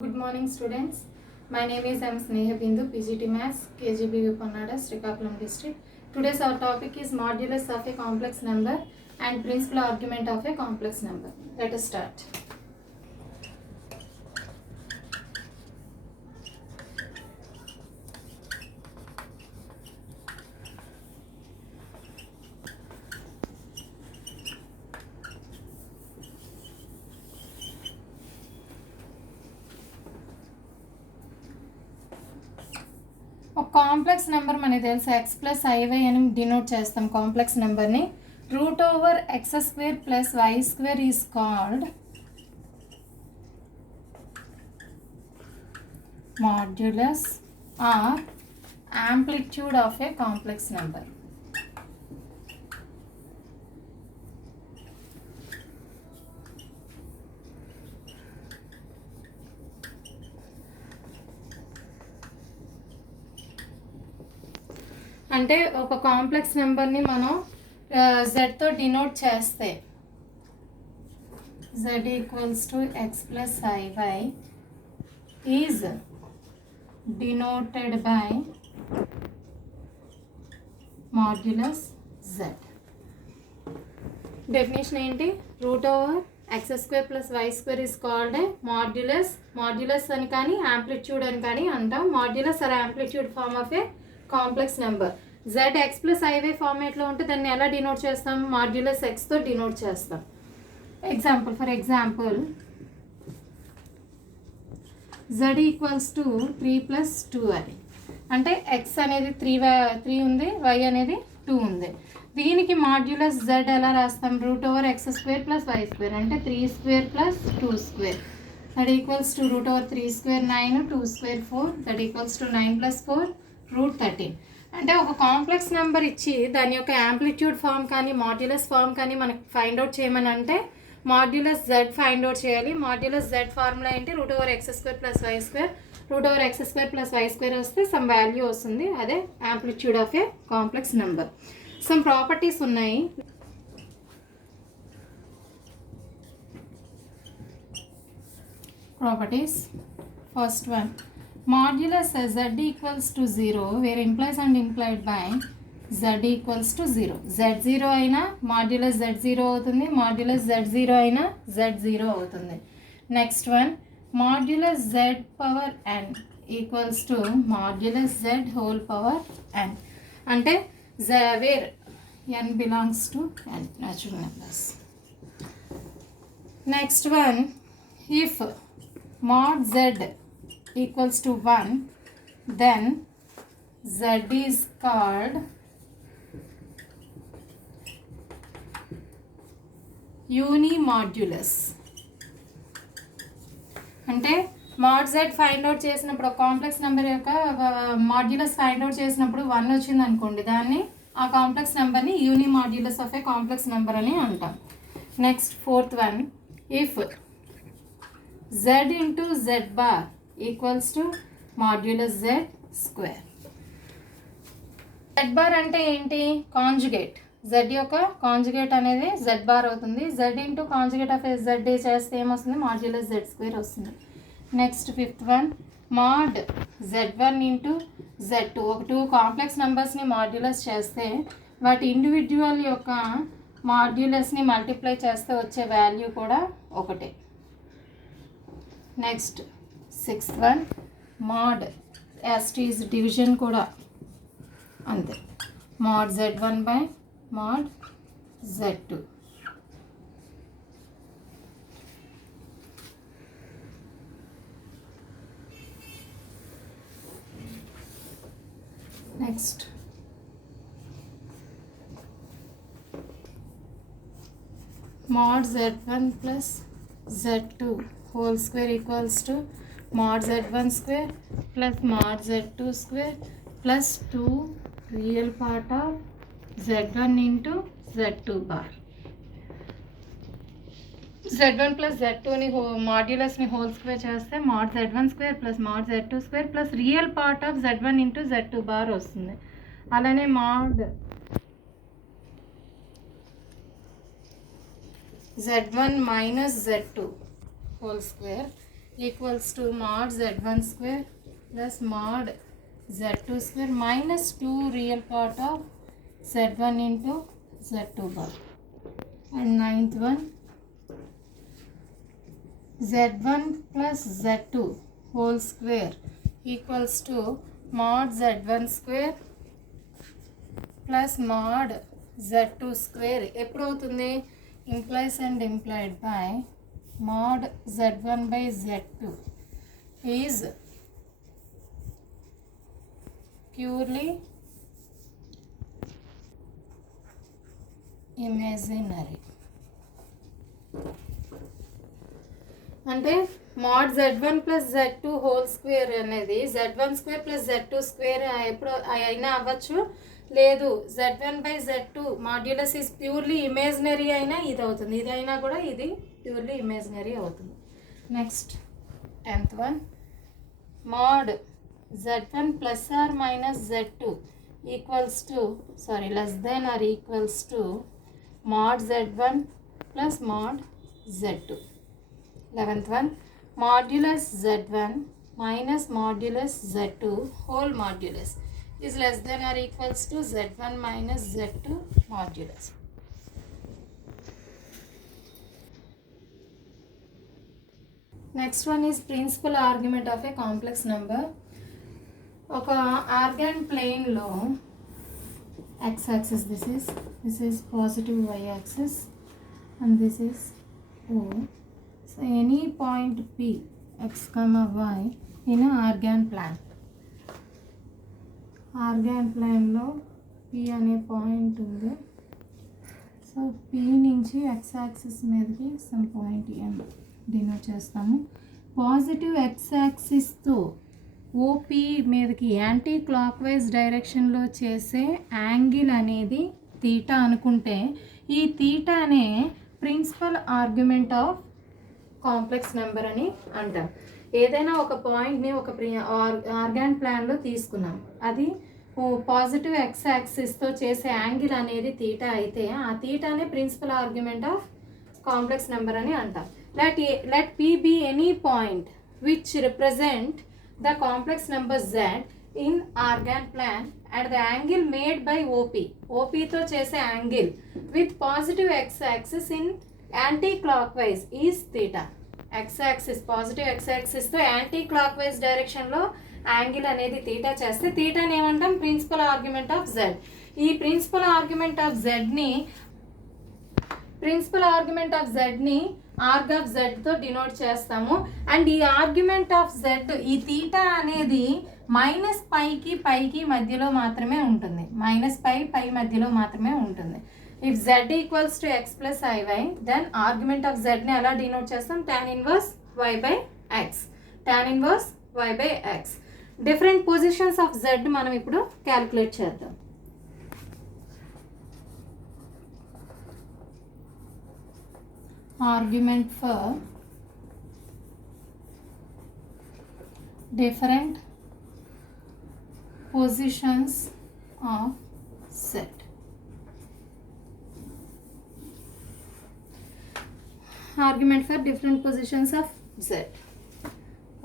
Good morning, students. My name is M. Sneha Bindu, PGT Maths, KGB Pannada, Srikakulam district. Today's our topic is modulus of a complex number and principal argument of a complex number. Let us start. ఒక complex number మనకి తెలుసు x plus i y అని denote చేస్తాం. Complex నెంబర్ని root over x square plus y square is called modulus or amplitude of a complex number. అంటే ఒక complex నెంబర్ని మనం జెడ్తో డినోట్ చేస్తే z equals to x plus i y is denoted by modulus z. Definition ఏంటి? Root over x square plus y square is called a modulus. Modulus అని కానీ amplitude అని కానీ అంటాం. Modulus or amplitude form of a complex number. z x plus i y ఫార్మేట్లో ఉంటే దాన్ని ఎలా డినోట్ చేస్తాం? మాడ్యులస్ ఎక్స్తో డినోట్ చేస్తాం. For example z equals to 3 plus 2 అని అంటే x అనేది 3 ఉంది, y అనేది 2 ఉంది. దీనికి మాడ్యులస్ z ఎలా రాస్తాం? Root over x square plus y square అంటే 3 square plus 2 square that equals to root over 3 square 9, 2 square 4 that equals to 9 plus 4 root 13. అంటే ఒక కాంప్లెక్స్ నెంబర్ ఇచ్చి దాని యొక్క యాంప్లిట్యూడ్ ఫామ్ కానీ మాడ్యులస్ ఫామ్ కానీ మనకి ఫైండ్ అవుట్ చేయమని అంటే మాడ్యులస్ z ఫైండ్ అవుట్ చేయాలి. మాడ్యులస్ z ఫార్ములా ఏంటి? Root over x square plus y square. Route over x square plus y square వస్తే సమ్ వాల్యూ వస్తుంది, అదే amplitude of a complex number. Some properties ఉన్నాయి. Properties first one, modulus z equals to 0 where implies and implied by z equals to 0. z0 అయినా modulus z0 అవుతుంది, modulus z0 అయినా z0 అవుతుంది. Next one, modulus z power n equals to modulus z whole power n అంటే where n belongs to n natural numbers. Next one, if mod z equals to 1 then z is called unimodulus. అంటే mod z find out చేసినప్పుడు complex number యొక్క modulus find out చేసినప్పుడు 1 వచ్చింది అనుకోండి, దాన్ని ఆ complex నెంబర్ని unimodulus of a complex number అని అంటాం. Next fourth one, if z into z bar equals to modulus z square. z bar అంటే ఏంటి? కాంజుగేట్. z యొక్క కాంజుగేట్ అనేది z బార్ అవుతుంది. z into conjugate of z చేస్తే ఏమొస్తుంది? మాడ్యులస్ z స్క్వేర్ వస్తుంది. Next fifth one, mod z1 into z2. ఒక 2 complex నెంబర్స్ని modulus చేస్తే వాటి ఇండివిజువల్ యొక్క మాడ్యులస్ని మల్టిప్లై చేస్తే వచ్చే వాల్యూ కూడా ఒకటే. నెక్స్ట్ సిక్స్త్ వన్, మాడ్ యాస్టీజ్ డివిజన్ కూడా అంతే, mod z1 by mod z2. Next mod z1 plus z2 whole square equals to mod z1 square plus mod z2 square plus 2 real part of z1 into z2 bar. z1 plus z2 ని మాడ్యులస్ని whole square చేస్తే mod z1 square plus mod z2 square plus real part of z1 into z2 bar వస్తుంది. అలానే mod z1 minus z2 whole square equals to mod z1 square plus mod z2 square minus 2 real part of z1 into z2 bar. And ninth one z1 plus z2 whole square equals to mod z1 square plus mod z2 square ఎప్పుడు అవుతుంది? implies and implied by mod z1 by z2 is purely imaginary. అంటే mod z1 plus z2 whole square అనేది z1 square plus z2 square ఎప్పుడు అయినా అవ్వచ్చు, లేదు z1 by z2 modulus is purely imaginary అయినా ఇది అవుతుంది, ఇది అయినా కూడా ఇది ప్యూర్లీ ఇమేజినరీ అవుతుంది. Next 10th one mod z1 plus or minus z2 equals to less than or equals to mod z1 plus mod z2. 11th one modulus z1 minus modulus z2 whole modulus is less than or equals to z1 minus z2 modulus. Next one is principal argument of a complex number. ఒక organ ప్లేన్లో x axis this is positive y axis and this is O. So any point P x comma y in a argan plane లో P అనే point ఉంది. So P నుంచి x axis మీదకి some point M denote చేస్తాము. Positive x యాక్సిస్తో OP మీదకి anticlockwise డైరెక్షన్లో చేసే యాంగిల్ అనేది తీటా అనుకుంటే ఈ తీటానే principal argument of complex number అని అంటాం. ఏదైనా ఒక పాయింట్ని ఒక ఆర్గాన్ ప్లాన్లో తీసుకున్నాం, అది పాజిటివ్ ఎక్స్ యాక్సిస్తో చేసే యాంగిల్ అనేది తీటా అయితే ఆ తీటానే principal argument of complex number అని అంటాం. Let P be any point which represent the complex number z in argan plan at the angle made by OP తో చేసే angle with positive x axis in anticlockwise is theta. X axis positive x యాక్సిస్తో anticlockwise డైరెక్షన్లో angle అనేది theta చేస్తే తీటాని ఏమంటాం? Principal argument of z. ఈ principal argument of జెడ్ని ఆర్గ్ ఆఫ్ జెడ్తో డినోట్ చేస్తాము. అండ్ ఈ ఆర్గ్యుమెంట్ ఆఫ్ జెడ్ ఈ తీటా అనేది మైనస్ పైకి మధ్యలో మాత్రమే ఉంటుంది, పై మధ్యలో మాత్రమే ఉంటుంది. If z equals to x plus iy, then argument of z ని ఎలా డినోట్ చేస్తాం? tan inverse y by x. Different positions of z మనం ఇప్పుడు క్యాలిక్యులేట్ చేద్దాం. Argument for different positions of z. Argument for different positions of z.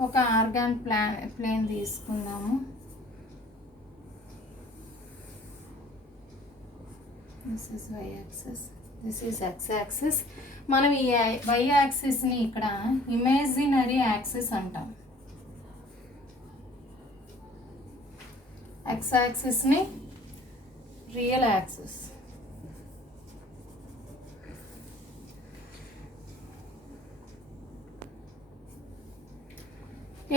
ఒక organ plane తీసుకుందాము. This is y axis, this is x axis. మనం ఈ y యాక్సిస్ని ఇక్కడ imaginary axis అంటాం, x యాక్సిస్ని real axis.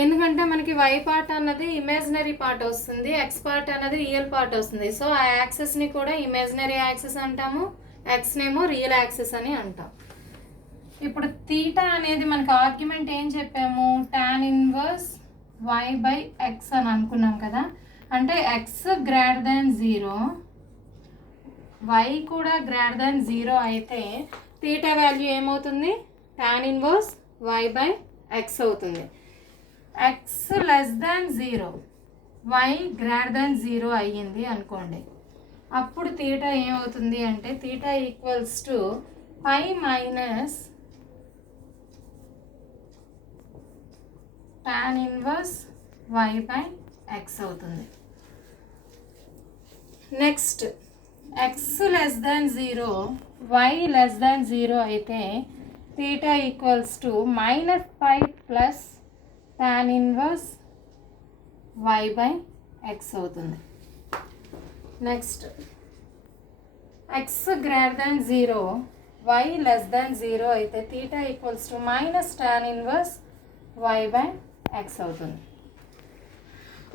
ఎందుకంటే మనకి y పార్ట్ అన్నది ఇమేజినరీ పార్ట్ వస్తుంది, x పార్ట్ అన్నది రియల్ పార్ట్ వస్తుంది. సో ఆ యాక్సిస్ని కూడా ఇమేజినరీ యాక్సిస్ అంటాము, ఎక్స్నేమో రియల్ యాక్సిస్ అని అంటాం. ఇప్పుడు తీటా అనేది మనకి ఆర్గ్యుమెంట్ ఏం చెప్పాము? tan inverse y by x అని అనుకున్నాం కదా. అంటే x గ్రేటర్ దాన్ 0, y కూడా గ్రేటర్ దాన్ 0 అయితే తీటా వాల్యూ ఏమవుతుంది? tan inverse y by x అవుతుంది. x less than 0, y greater than 0 అయ్యింది అనుకోండి. అప్పుడు తీటా ఏమవుతుంది అంటే theta equals to pi minus tan inverse y by x అవుతుంది. Next x less than 0 y less than 0 అయితే theta equals to -5 plus tan inverse y by x అవుతుంది. Next x greater than 0 y less than 0 అయితే theta equals to minus tan inverse y by x అవుతుంది.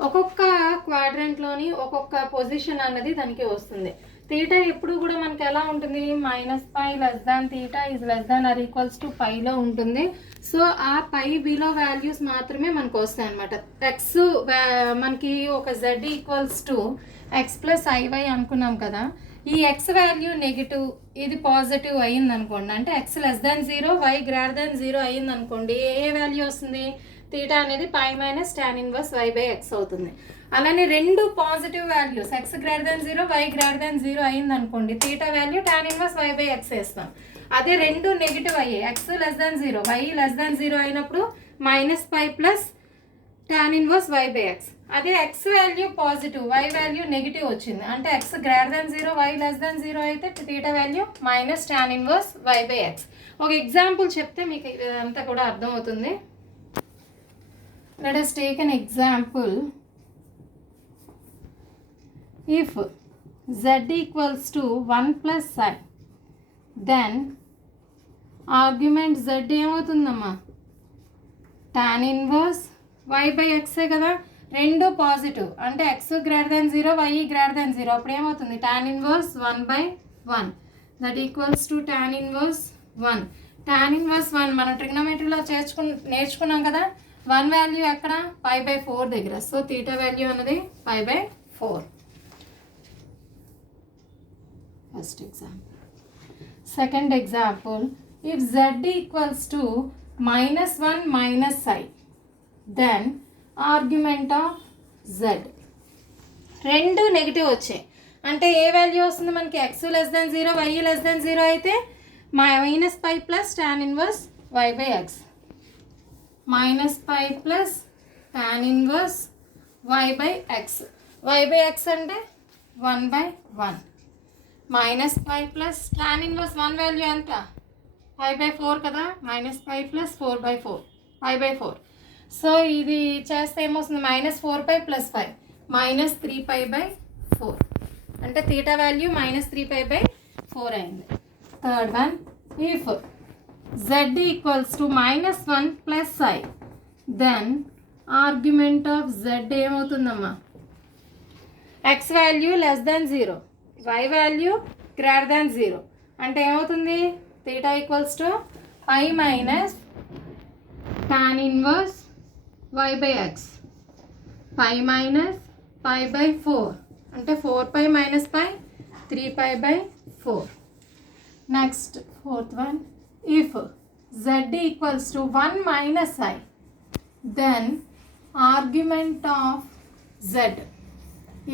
ఒక్కొక్క క్వాడ్రంట్లోని ఒక్కొక్క position అన్నది దానికి వస్తుంది. Theta ఎప్పుడు కూడా మనకి ఎలా ఉంటుంది, -π less than theta is less than or equals to పైలో ఉంటుంది. సో ఆ పై బిలో వాల్యూస్ మాత్రమే మనకు వస్తాయి అనమాట. ఎక్స్ మనకి ఒక z equals to x plus i y అనుకున్నాం కదా, ఈ ఎక్స్ వాల్యూ నెగిటివ్ ఇది పాజిటివ్ అయ్యింది అనుకోండి, అంటే x less than 0 y greater than 0 అయ్యింది అనుకోండి, ఏ వాల్యూ వస్తుంది, తీటా అనేది π minus tan inverse y by x అవుతుంది. అలానే రెండు positive values x greater than 0 y greater than 0 అయ్యింది అనుకోండి, theta value tan inverse y by x వేస్తాం. అదే రెండు నెగిటివ్ అయ్యాయి, X less than 0 y less than 0 అయినప్పుడు -π plus tan inverse y by x. అదే x value positive y value negative వచ్చింది, అంటే x greater than 0 y less than 0 అయితే theta value minus tan inverse y by x. ఒక example చెప్తే మీకు ఇదంతా కూడా అర్థమవుతుంది. Let us take an example. If z equals to 1 plus I, then argument z ఏమవుతుందమ్మా, tan ఇన్వర్స్ y బై ఎక్సే కదా, రెండు పాజిటివ్ అంటే x greater than 0 y greater than 0, అప్పుడు ఏమవుతుంది tan inverse 1 by 1 that equals to tan inverse 1. tan inverse 1 మనం ట్రిగ్నోమెట్రీలో నేర్చుకున్నాం కదా, 1 వాల్యూ ఎక్కడ π/4 దగ్గర, సో తీటా వాల్యూ అన్నది π/4. First example. Second example, if z equals to -1 minus I, then argument of z రెండు నెగిటివ్ వచ్చాయి, అంటే ఏ వాల్యూ వస్తుంది మనకి, x less than 0 y less than 0 అయితే -π plus tan inverse y by x, -π plus tan inverse y by x. y by x అంటే 1/1, -π plus tan inverse 1 value ఎంత π/4 కదా, -π ప్లస్ 4/4 π/4. సో ఇది చేస్తే ఏమొస్తుంది, -4π ప్లస్ 5 -3π/4, అంటే తీటా వాల్యూ -3π/4 అయింది. Third one, if z equals to -1 plus I, then argument of z ఏమవుతుందమ్మా, x value less than 0 y value greater than 0, అంటే ఏమవుతుంది, theta equals to π minus tan inverse y by x, π minus π/4, అంటే 4π minus π 3π/4. Next fourth one, if z equals to 1 minus I, then argument of z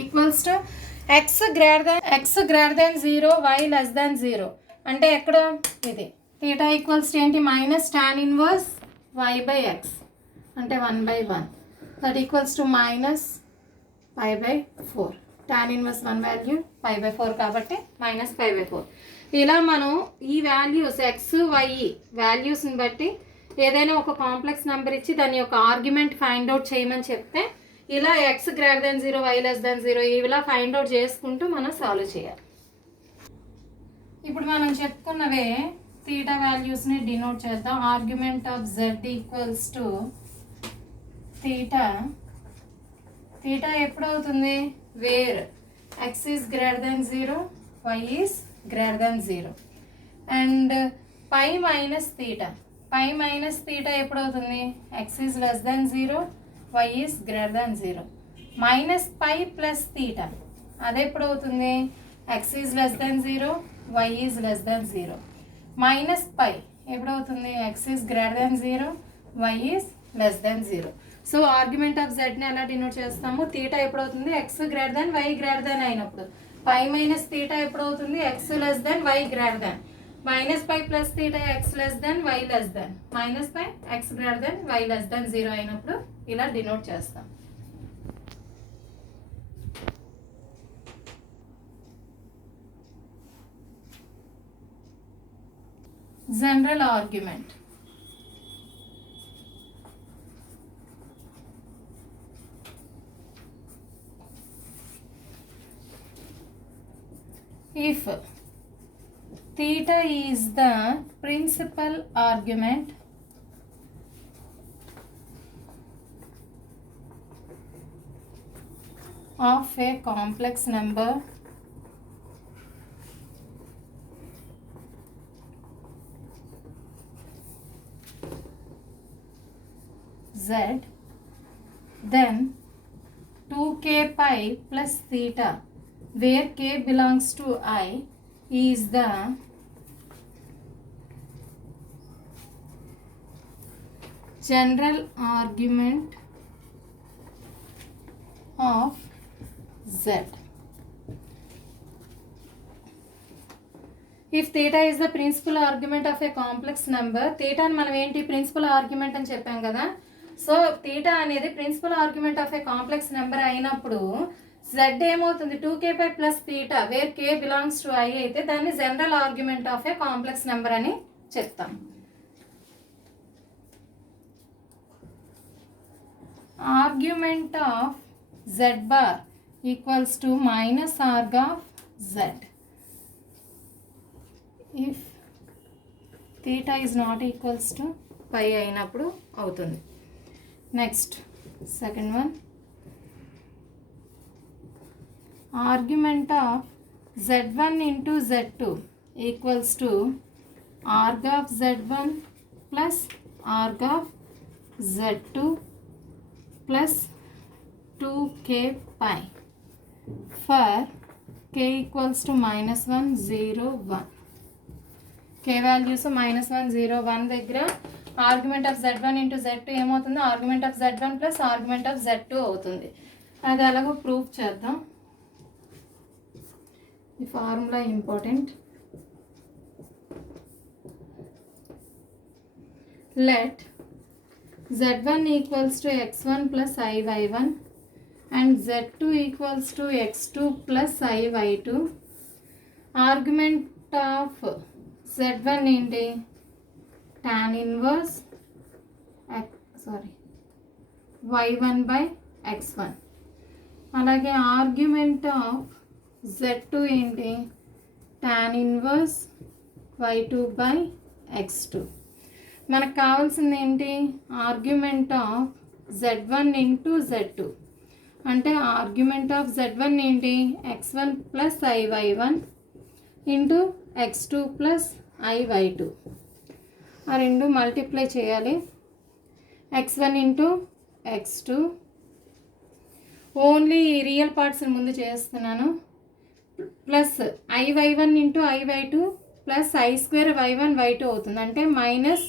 equals to x greater than 0 y less than 0, అంటే ఎక్కడ ఇది theta equals ఏంటి, minus tan inverse y by x, అంటే 1/1 that equals to -π/4. tan inverse 1 value π/4 కాబట్టి -π/4. ఇలా మనం ఈ values X why వాల్యూస్ని బట్టి ఏదైనా ఒక కాంప్లెక్స్ నెంబర్ ఇచ్చి దాని యొక్క ఆర్గ్యుమెంట్ ఫైండ్ అవుట్ చేయమని చెప్తే ఇలా x greater than 0 y less than 0 ఇలా ఫైండ్ అవుట్ చేసుకుంటూ మనం సాల్వ్ చేయాలి. ఇప్పుడు మనం చెప్పుకున్నవే తీటా వాల్యూస్ని డినోట్ చేద్దాం. Argument of z equals to theta ఎప్పుడు అవుతుంది, where x is greater than 0 y is greater than 0, and π minus theta ఎప్పుడు అవుతుంది, x is less than 0 y is greater than 0, -π plus theta అది ఎప్పుడు అవుతుంది, x is less than 0 y is less than 0, -π ఎప్పుడు అవుతుంది, x is greater than 0 y is less than 0. So argument of జెడ్ని ఎలా denote చేస్తాము, తీటా ఎప్పుడు అవుతుంది, x greater than y greater than అయినప్పుడు, π మైనస్ తీటా ఎప్పుడు అవుతుంది, x less than y greater than, minus pi plus theta x less than y less than minus pi x greater than y less than 0 అయినప్పుడు ఇలా denote చేస్తాం. General argument. If theta is the principal argument of a complex number z, then 2k pi plus theta where k belongs to I is the general argument of z. If theta is the principal argument of a complex number, theta అని మనం ఏంటి principal argument అని చెప్పాం కదా. So theta అనేది principal argument of a complex number అయినప్పుడు z ఏమవుతుంది 2k pi plus theta where k belongs to I అయితే దాన్ని general argument of a complex number అని చెప్తాం. Argument of z bar equals to minus arg of z if theta is not equals to pi అయినప్పుడు అవుతుంది. Next second one, argument of z1 into z2 equals to arg of z1 plus arg of z2 plus 2k pi for k equals to minus 1 0 1. k values minus 1 0 1 దగ్గర argument of z1 into z2 ఏమవుతుందో argument of z1 plus argument of z2 అవుతుంది. అది అలాగో proof చేద్దాం. The formula important. Let z1 equals to x1 plus iy1 and z2 equals to x2 plus iy2. Argument of z1 ఏంటి tan inverse y1 by x1. అలాగే argument of z2 ఏంటి tan inverse y2 by x2. మనకు కావాల్సింది ఏంటి argument of z1 into z2 అంటే argument of z1 ఏంటి x1 plus iy1 into x2 plus iy2. ఆ రెండు మల్టిప్లై చేయాలి. x1 into x2 only real parts ముందు చేస్తున్నాను. Plus iy1 into iy2 plus i square y1 y2 అవుతుంది అంటే minus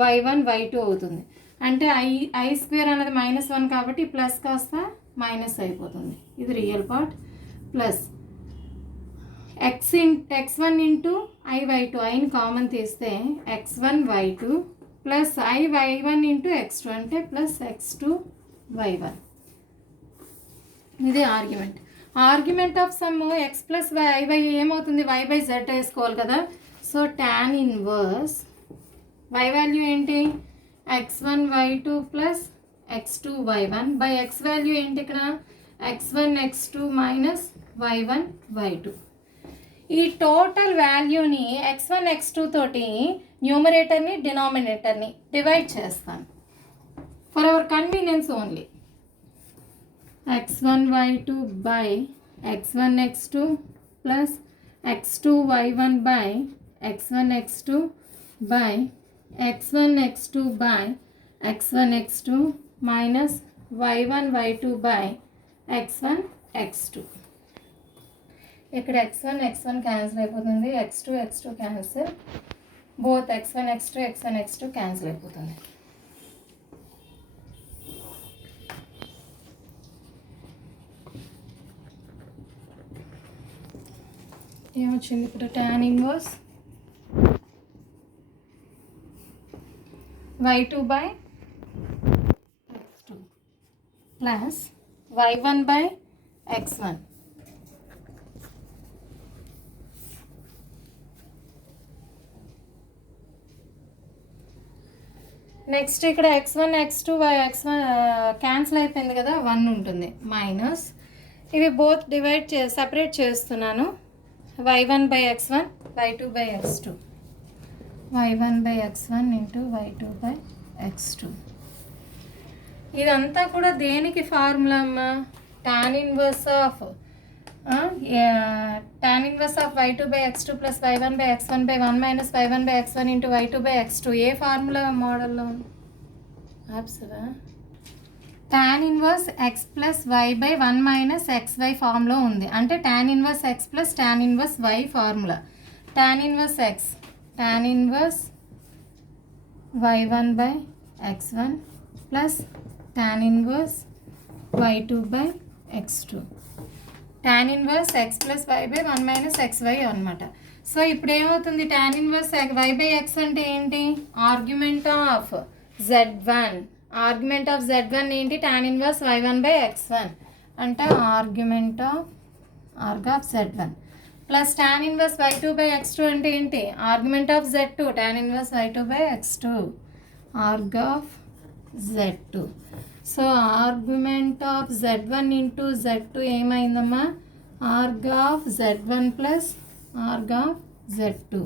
y1 y2 అవుతుంది. అంటే i స్క్వేర్ అనేది -1 కాబట్టి ప్లస్ కాస్త మైనస్ అయిపోతుంది. ఇది real part. Plus x1 into iy2 ఐని కామన్ తీస్తే x1 y2 plus iy1 into x2 అంటే ప్లస్ x2 y1. ఇది argument. Argument of sum x plus y by ఏమవుతుంది వై బై జెడ్ వేసుకోవాలి కదా. So tan inverse y value ఏంటి x1 y2 plus x2 y1 by X value ఏంటి ఇక్కడ x1 x2 minus y1 y2. ఈ total వాల్యూని x1 x2 తోటి న్యూమరేటర్ని డినామినేటర్ని divide చేస్తాను for hour convenience only. x1 y2 by x1 x2 plus x2 y1 by x1 x2 by x1 x2 by x1 x2 minus y1 y2 by x1 x2. ఇక్కడ x1 x1 cancel అయిపోతుంది, x2 x2 cancel, both x1 x2 x1 x2 cancel అయిపోతుంది. ఏమొచ్చింది ఇప్పుడు tan inverse y2 by x2 plus y1 by x1. Next ఇక్కడ x1 x2 x1 cancel అయిపోయింది కదా, 1 ఉంటుంది minus ఇవి బోత్ డివైడ్ సపరేట్ చేస్తున్నాను. y1 by x1 y2 by x2 y1 by x1 into y2 by x2. ఇదంతా కూడా దేనికి formula అమ్మా? tan inverse of y2 by x2 plus y1 by x1 by 1 minus y1 by x1 into y2 by x2. A formula మోడల్లో ఆప్సవా? tan inverse x plus y by 1 minus xy formula ఉంది. అంటే tan inverse x plus tan inverse y formula. tan inverse x tan inverse y1 by x1 plus tan inverse y2 by x2. tan inverse x plus y by 1 minus xy అనమాట. So ఇప్పుడు ఏమవుతుంది? tan inverse y by x అంటే ఏంటి? Argument of z1. Argument of z1 ఏంటి? tan inverse y1 by x1 అంటే argument of z1 plus tan inverse y2 by x2 అంటే ఏంటి? Argument of z2 tan inverse y2 by x2 ఆర్గ్ of z2. So argument of z1 into z2 ఏమైందమ్మా? Arg of z1 plus arg of z2.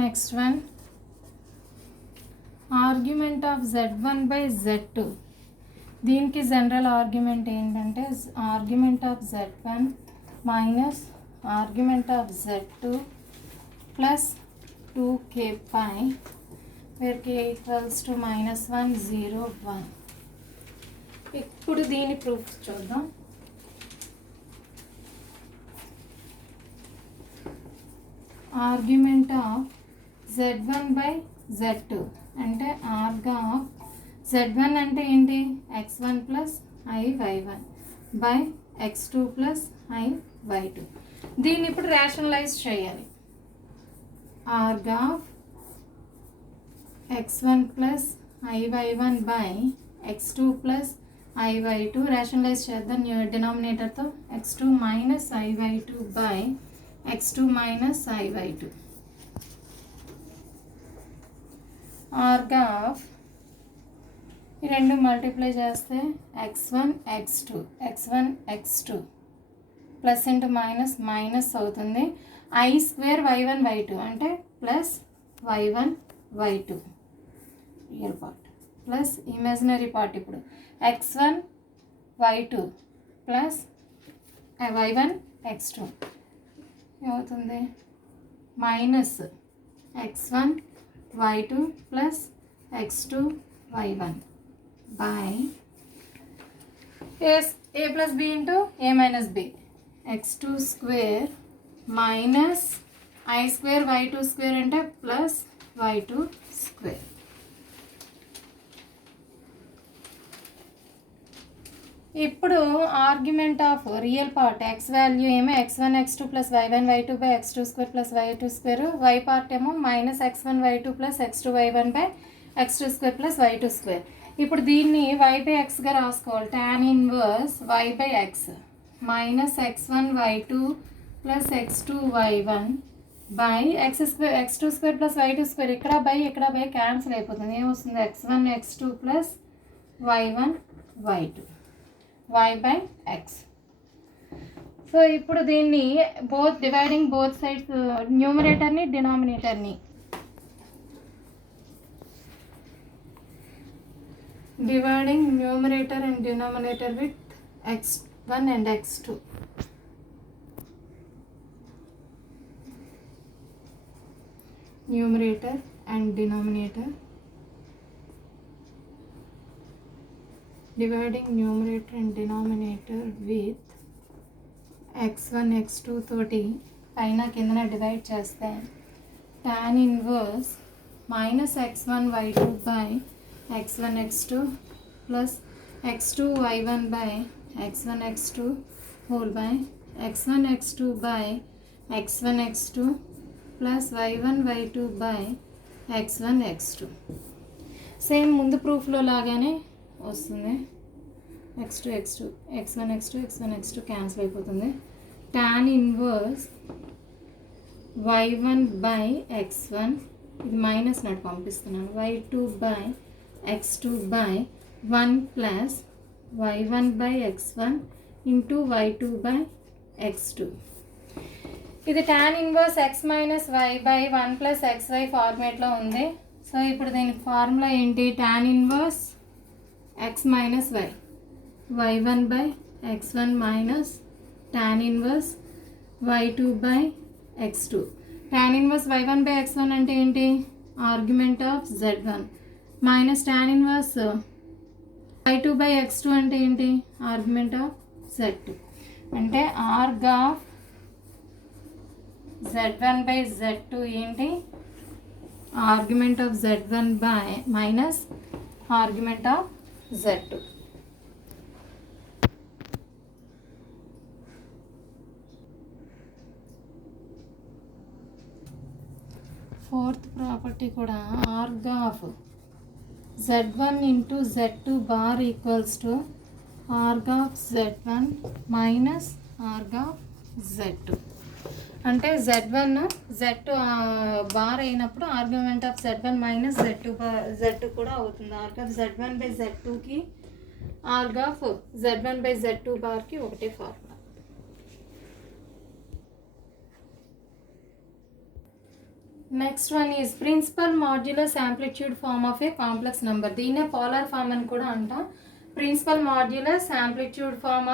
Next one argument of z1 by z2. దీనికి general argument ఏంటంటే argument of z1 minus argument of z2 plus 2k pi where k equals to -1 0 1. ఇప్పుడు దీని proof చూద్దాం. Argument of z1 by z2 అంటే org of z1 అంటే ఏంటి? x1 plus i y1 by x2 plus i y2. దీన్ని ఇప్పుడు rationalize చేయాలి. Arg of x1 plus i y1 by x2 plus i y2 rationalize చేద్దాం డినామినేటర్తో. x2 minus i y2 by x2 minus i y2. Arg of ఈ రెండు multiply చేస్తే x1 x2 plus into minus minus అవుతుంది. i square y1 y2 అంటే plus y1 y2 real part plus imaginary part. ఇప్పుడు x1 y2 plus y1 x2 ఏమవుతుంది? Minus x1 y2 plus x2 y1 by a plus b into a minus b. x2 square minus i square y2 square అంటే plus y2 square. ఇప్పుడు argument of real part x value ఏమో x1 x2 plus y1 y2 by x2 square plus y2 square, y part ఏమో minus x1 y2 plus x2 y1 by x2 square plus y2 square. ఇప్పుడు దీన్ని y by ఎక్స్గా రాసుకోవాలి. tan inverse y by x minus x1 y2 plus x2 y1 by x2 square plus y2 square. ఇక్కడ by cancel అయిపోతుంది. ఏమొస్తుంది? x1 x2 plus y1 y2 y by x. So ఇప్పుడు దీన్ని dividing both sides న్యూమరేటర్ని డినామినేటర్ని dividing numerator and denominator with x1 and x2. Numerator and denominator. Dividing numerator and denominator with x1 x2 తోటి పైన కిందన divide చేస్తే tan inverse minus x1 y2 by x1 x2 plus x2 y1 by x1 x2 whole by x1 x2 by x1 x2 plus y1 y2 by x1 x2. Same ముందు ప్రూఫ్లో లాగానే వస్తుంది. x2 x2 x1 x2 x1 x2 cancel అయిపోతుంది. tan inverse y1 by x1, ఇది minus not పంపిస్తున్నాను, y2 by x2 by 1 plus y1 by x1 into y2 by x2. ఇది tan inverse x minus y by 1 plus xy ఫార్మేట్లో ఉంది. So ఇప్పుడు దీని formula ఏంటి? tan inverse x minus y, y1 by x1 minus tan inverse y2 by x2. tan inverse y1 by x1 అంటే ఏంటి? Argument of z1 minus tan inverse y2 by x2 అంటే ఏంటి? Argument of z2. అంటే org of z1 by z2 ఏంటి? Argument of z1 by minus argument of z2. Fourth property కూడా org of z1 into z2 bar equals to org of z1 minus arg of z2. అంటే z1 z2 bar అయినప్పుడు argument of z1 minus z2 కూడా అవుతుంది. Arg of z1 by z2కి arg of z1 by z2 బార్కి ఒకటే formula. Next one is principal modulus amplitude form of a complex number. దీన్నే polar form అని కూడా అంటాం. Principal modulus amplitude form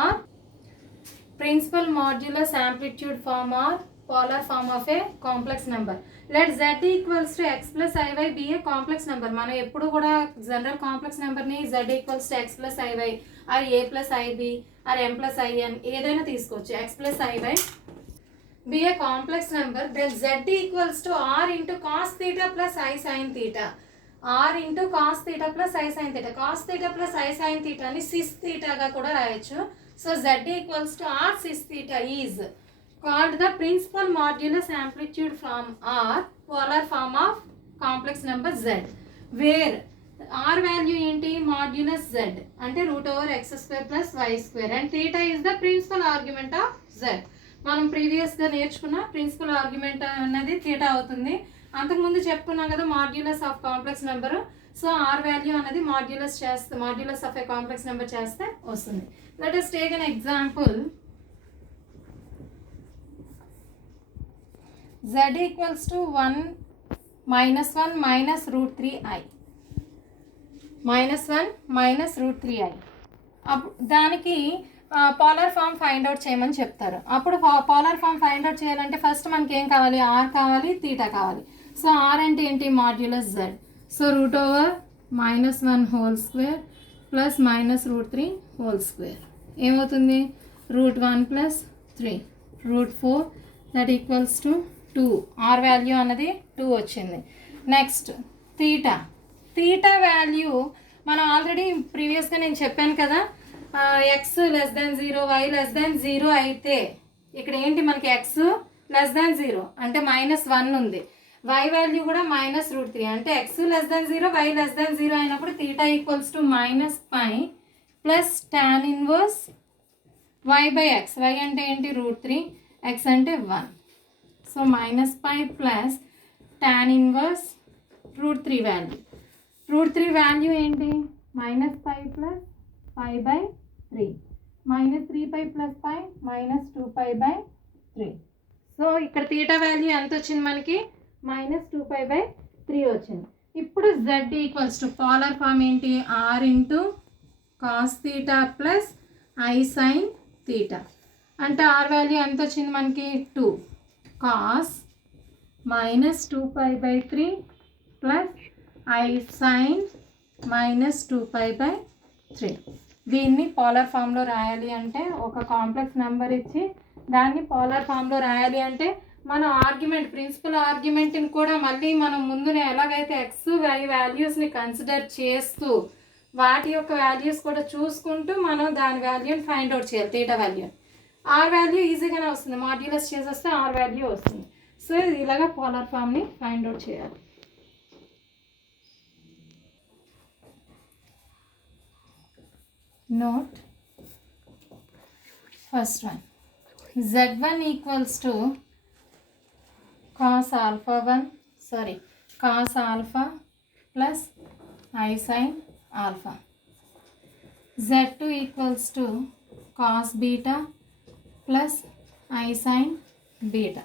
or polar form of a complex number. Let z equals to x plus iy be a complex number. మనం ఎప్పుడు కూడా general complex నెంబర్ని z equals to x plus iy or a plus ib or m plus in ఏదైనా తీసుకోవచ్చు. x plus iy be a complex number, then z equals to r into cos theta plus I sin theta. r into cos theta plus I sin theta. cos theta plus I sin theta ni cis theta ga kuda rayachu. So z equals to r cis theta is called the principal modulus amplitude form or polar form of complex number z, where r value enti modulus z ante root over x square plus y square and theta is the principal argument of z. మనం ప్రీవియస్గా నేర్చుకున్న principal argument అనేది theta అవుతుంది. అంతకుముందు చెప్పుకున్నాం కదా modulus of complex number. So r value అనేది modulus of a complex number చేస్తే వస్తుంది. Let us take an example. z equals to 1 minus root 3i minus root 3i. అప్పుడు దానికి పోలార్ ఫామ్ ఫైండ్ అవుట్ చేయమని చెప్తారు. అప్పుడు పోలార్ ఫామ్ ఫైండ్ అవుట్ చేయాలంటే first మనకి ఏం కావాలి? ఆర్ కావాలి, తీటా కావాలి. సో ఆర్ అంటే ఏంటి? Modulus z. So root over -1 whole square plus root 3 whole square ఏమవుతుంది? Root 1 plus 3 root 4 that equals to 2. R value అన్నది 2 వచ్చింది. నెక్స్ట్ తీటా వాల్యూ మనం ఆల్రెడీ ప్రీవియస్గా నేను చెప్పాను కదా, x less than 0 y less than 0 అయితే ఇక్కడ ఏంటి మనకి ఎక్స్ లెస్ దాన్ 0 అంటే -1 ఉంది. వై వాల్యూ కూడా రూట్ 3 అంటే x less than 0 y less than 0 అయినప్పుడు theta equals to -π plus tan inverse y by x. Y అంటే ఏంటి? రూట్ 3, ఎక్స్ అంటే 1. So -π plus tan inverse root 3 value. Root 3 value ఏంటి? -π plus π by 3 -3π plus π -2π/3. So ఇక్కడ theta value ఎంత వచ్చింది మనకి? -2π/3 వచ్చింది. ఇప్పుడు z equals to polar form ఏంటి? r into cos theta plus i sine theta. అంటే r వాల్యూ ఎంత వచ్చింది మనకి? 2 కాస్ -2π/3 ప్లస్ ఐ సైన్ -2π/3. దీన్ని పోలార్ ఫామ్లో రాయాలి అంటే ఒక కాంప్లెక్స్ నెంబర్ ఇచ్చి దాన్ని పోలార్ ఫామ్లో రాయాలి అంటే మన ఆర్గ్యుమెంట్ ప్రిన్సిపల్ ఆర్గ్యుమెంట్ని కూడా మళ్ళీ మనం ముందునే ఎలాగైతే ఎక్స్ వై వాల్యూస్ని కన్సిడర్ చేస్తూ వాటి యొక్క వాల్యూస్ కూడా చూసుకుంటూ మనం దాని వాల్యూని ఫైండ్ అవుట్ చేయాలి, తీటా వాల్యూ. ఆర్ వాల్యూ ఈజీగానే వస్తుంది, మాడ్యులస్ చేసేస్తే ఆర్ వాల్యూ వస్తుంది. సో ఇది ఇలాగా పోలార్ ఫామ్ని ఫైండ్ అవుట్ చేయాలి. Note first one, z1 equals to cos alpha 1 cos alpha plus I sin alpha. z2 equals to cos beta plus I sin beta.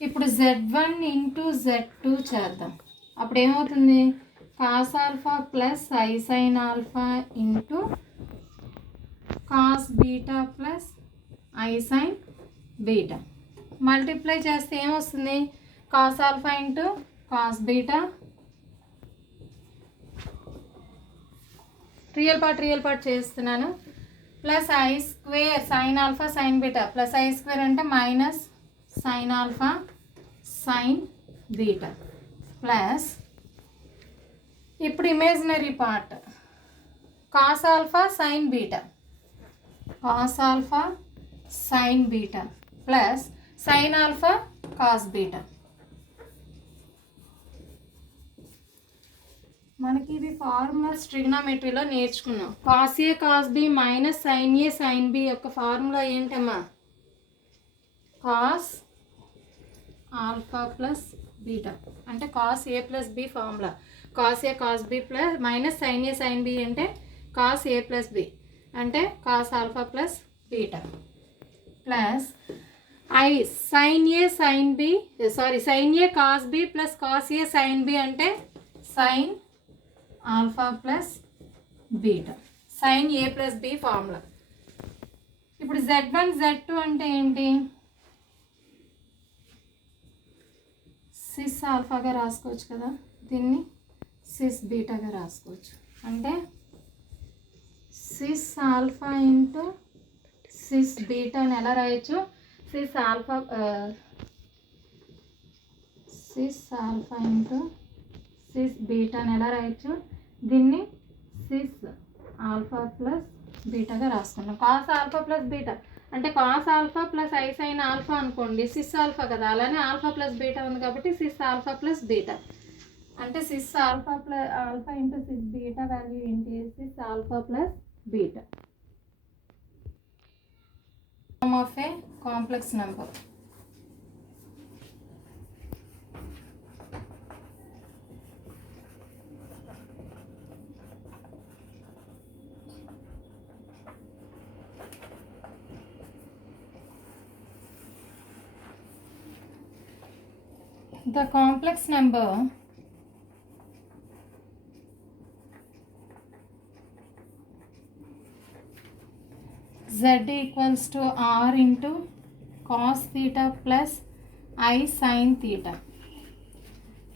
ఇప్పుడు z1 into z2 చేద్దాం. అప్పుడు ఏమవుతుంది, cos alpha plus I sin alpha ఇంటూ cos beta plus I sin beta. Multiply చేస్తే ఏమొస్తుంది, cos alpha ఇంటూ cos beta, real part చేస్తున్నాను, plus i square sin alpha sin beta, plus i square అంటే minus sin alpha sin beta, plus ఇప్పుడు imaginary part cos alpha sin beta, cos alpha sin beta plus sin alpha cos beta. మనకి ఇది formulas ట్రిగ్నోమెట్రీలో నేర్చుకున్నాం. Cos a cos b minus sin a sin b యొక్క formula ఏంటమ్మా, cos alpha plus beta, అంటే cos a plus b formula. Cos a cos b plus minus sin a sin b అంటే cos a plus b, అంటే cos alpha plus beta, plus i sin a sin b sin a cos b plus cos a sin b అంటే sin alpha plus beta, sin a plus b formula. ఇప్పుడు z1 z2 అంటే ఏంటి, sys ఆల్ఫాగా రాసుకోవచ్చు కదా, దీన్ని sys బీటాగా రాసుకోవచ్చు. అంటే cis alpha into cis beta అని ఎలా రాయొచ్చు, cis alpha into cis beta అని ఎలా రాయొచ్చు, దీన్ని సిస్ ఆల్ఫా ప్లస్ బీటాగా రాసుకున్నాం. కాస్ ఆల్ఫా ప్లస్ బీటా అంటే cos alpha plus i sin alpha అనుకోండి, సిస్ ఆల్ఫా కదా, అలానే ఆల్ఫా ప్లస్ బీటా ఉంది కాబట్టి సిస్ ఆల్ఫా ప్లస్ బీటా, అంటే cis alpha into cis beta value ఏంటి, cis alpha plus beta. Form of a complex number. The complex number z equals to r into cos theta plus I sin theta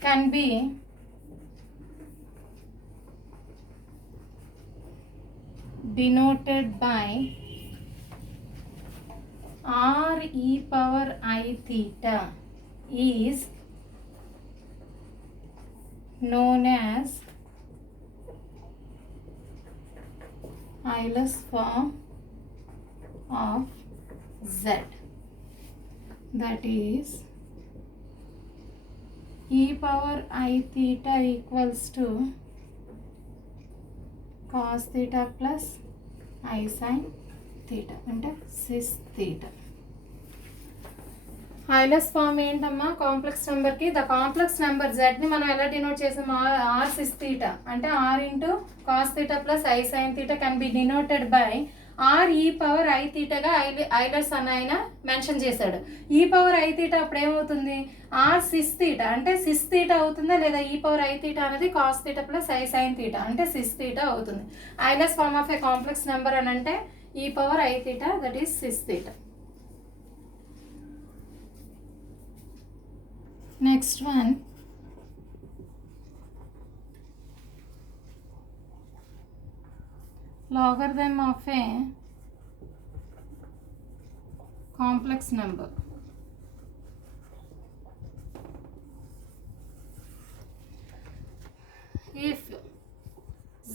can be denoted by r e power I theta is known as Euler's form of z, that is e power I theta equals to cos theta plus I sin theta అంటే sis theta. హైలెస్ form ఏంటమ్మా complex నెంబర్కి, the complex number జెడ్ని మనం ఎలా denote చేసాం, r cis theta అంటే r into cos theta plus i sign theta can be denoted by r e power i థీటాగా ఐలర్స్ అని ఆయన మెన్షన్ చేశాడు. ఈ పవర్ ఐ థీటా అప్పుడు ఏమవుతుంది, ఆర్ సిస్ థీటా అంటే సిస్ థీటా అవుతుందా లేదా, ఈ పవర్ ఐ థీటా అనేది cos theta plus i sign theta అంటే సిస్ థీటా అవుతుంది. Euler's form of a complex number అని అంటే e power i theta that is cis theta. Next one, logarithm of a complex number. If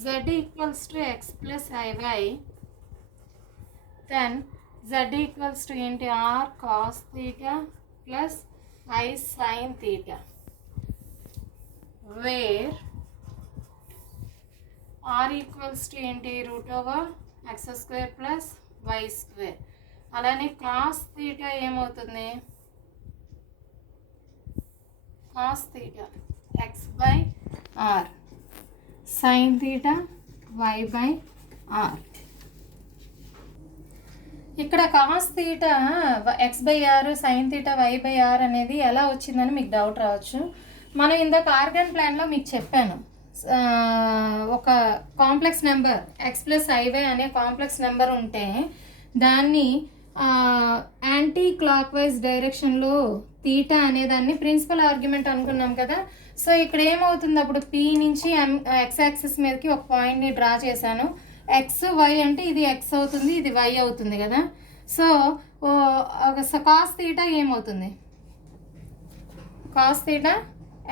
z equals to x plus i y, then z equals to ఏంటి r cos theta plus i sign theta, where are equals to ఏంటి root over x square plus y square. అలానే cos theta ఏమవుతుంది, cos theta x by r, sin theta y by r. ఇక్కడ cos theta x by r sin theta y by r అనేది ఎలా వచ్చిందని మీకు doubt రావచ్చు. మనం ఇందాక ఆర్గాన్ ప్లాన్లో మీకు చెప్పాను, ఒక complex number x plus i y అనే కాంప్లెక్స్ నెంబర్ ఉంటే దాన్ని యాంటీ క్లాక్ వైజ్ డైరెక్షన్లో థీటా అనేదాన్ని ప్రిన్సిపల్ ఆర్గ్యుమెంట్ అనుకున్నాం కదా. సో ఇక్కడ ఏమవుతుంది, అప్పుడు పీ నుంచి ఎక్స్ యాక్సిస్ మీదకి ఒక పాయింట్ని డ్రా చేశాను. ఎక్స్ వై అంటే ఇది ఎక్స్ అవుతుంది, ఇది వై అవుతుంది కదా. సో కాస్ థీటా ఏమవుతుంది, కాస్ థీటా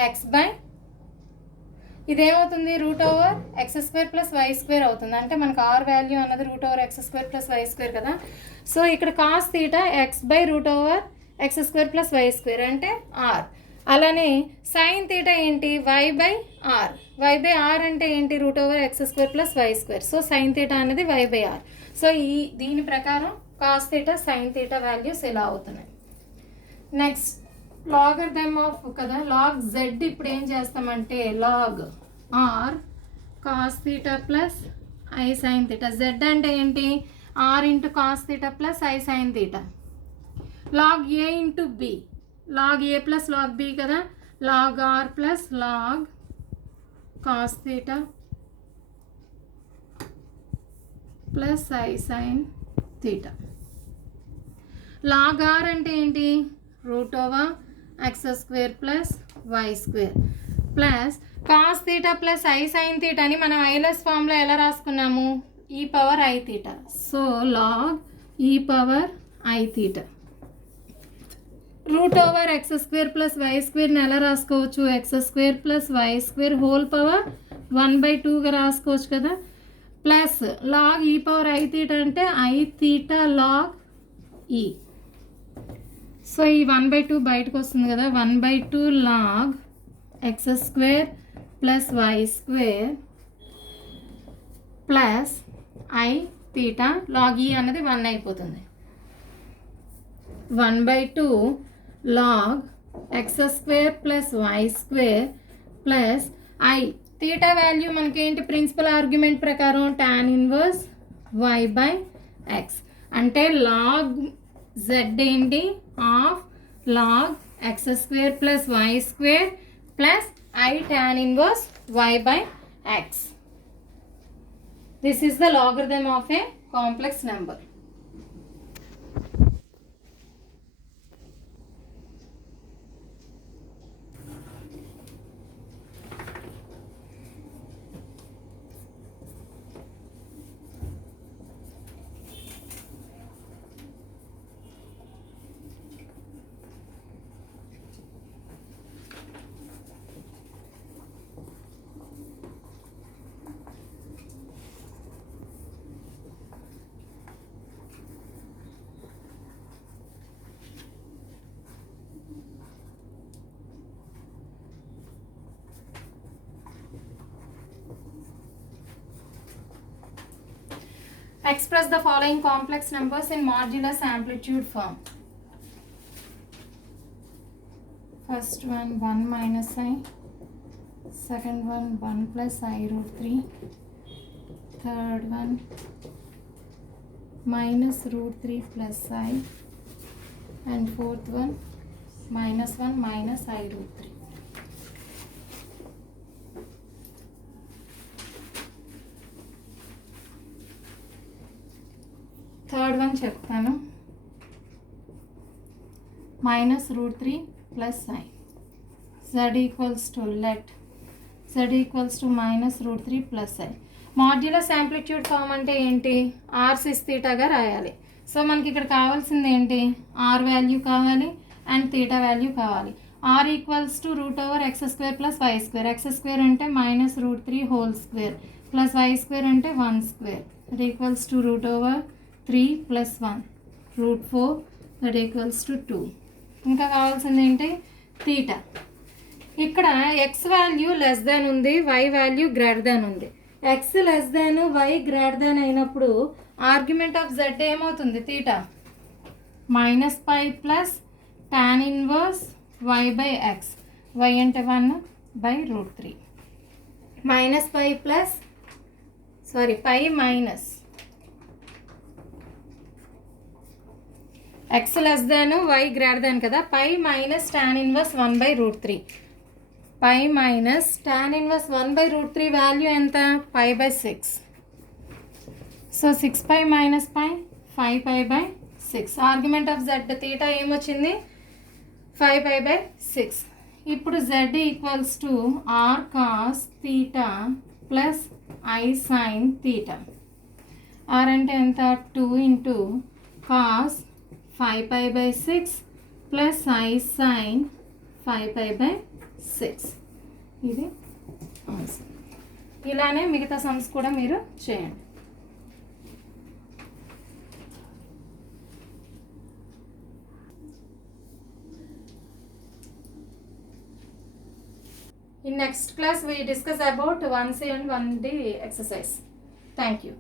ఎక్స్ బై ఇదేమవుతుంది root over x square plus y square అవుతుంది. అంటే మనకు ఆర్ వాల్యూ అన్నది root over x square plus y square కదా. సో ఇక్కడ cos theta x by root over x square plus y square అంటే r. అలానే sin theta ఏంటి y by r, y by r అంటే ఏంటి root over x square plus y square. So sine theta అనేది y by r. So దీని ప్రకారం cos theta sin theta values ఇలా అవుతున్నాయి. నెక్స్ట్ లాగరిథమ్ ఆఫ్ కదా, లాగ్ జెడ్ ఇప్పుడు ఏం చేస్తామంటే log r cos theta plus i sign theta. Z అంటే ఏంటి r into cos theta plus i sign theta. Log a into b, log a plus log b కదా, log r plus log cos theta plus i sign theta. Log r అంటే ఏంటి root over x square plus y square plus cos theta plus i sin థీటాని మనం Euler's ఫామ్లో ఎలా రాసుకున్నాము e power i theta. So log e power i theta. Root over x square plus y స్క్వేర్ని ఎలా రాసుకోవచ్చు, x square plus y square whole power 1/2గా రాసుకోవచ్చు కదా. Plus log e power i theta అంటే i theta log e. So ఈ 1/2 బయటకు వస్తుంది కదా, 1/2 log x square plus y square plus i theta log e అన్నది 1 అయిపోతుంది. 1/2 log x square plus y square plus i theta value మనకేంటి principal argument ప్రకారం tan inverse y by x. అంటే log z ఏంటి of log x square plus y square plus i tan inverse y by x. This is the logarithm of a complex number. Express the following complex numbers in modulus amplitude form. First one 1 minus I, second one 1 plus I root 3, third one minus root 3 plus I, and fourth one minus 1 minus I root 3. Third one చెప్తాను, minus root 3 plus i. Z equals to let z equals to minus root 3 plus i. Modulus amplitude form అంటే ఏంటి are sys థీటాగా రాయాలి. So మనకి ఇక్కడ కావాల్సింది ఏంటి r value కావాలి and theta value కావాలి. R equals to root over x square plus y square. X square అంటే minus root 3 whole square plus y square అంటే 1 square that equals to root over 3 plus 1 root 4 that equals to 2. ఇంకా కావాల్సింది ఏంటి theta. ఇక్కడ X value less దాన్ ఉంది, y value greater than ఉంది. X less than y greater than అయినప్పుడు argument of z ఏమవుతుంది theta minus pi plus tan inverse y by x. Y అంటే 1 by root 3 minus pi plus pi minus x less than y greater than కదా, pi minus tan inverse 1 by root 3. Pi minus tan inverse 1 by root 3 value ఎంత pi by 6. So 6 pi minus pi 5 pi by 6. Argument of z theta ఏమొచ్చింది 5 pi by 6. ఇప్పుడు z equals to r cos theta plus i sine theta. R అంటే ఎంత 2 into cos 5 pi by 6 plus i sine 5 pi by 6. ఇది answer. ఇలానే మిగతా sums కూడా మీరు చేయండి. In next class we discuss about 1C and 1D exercise. Thank you.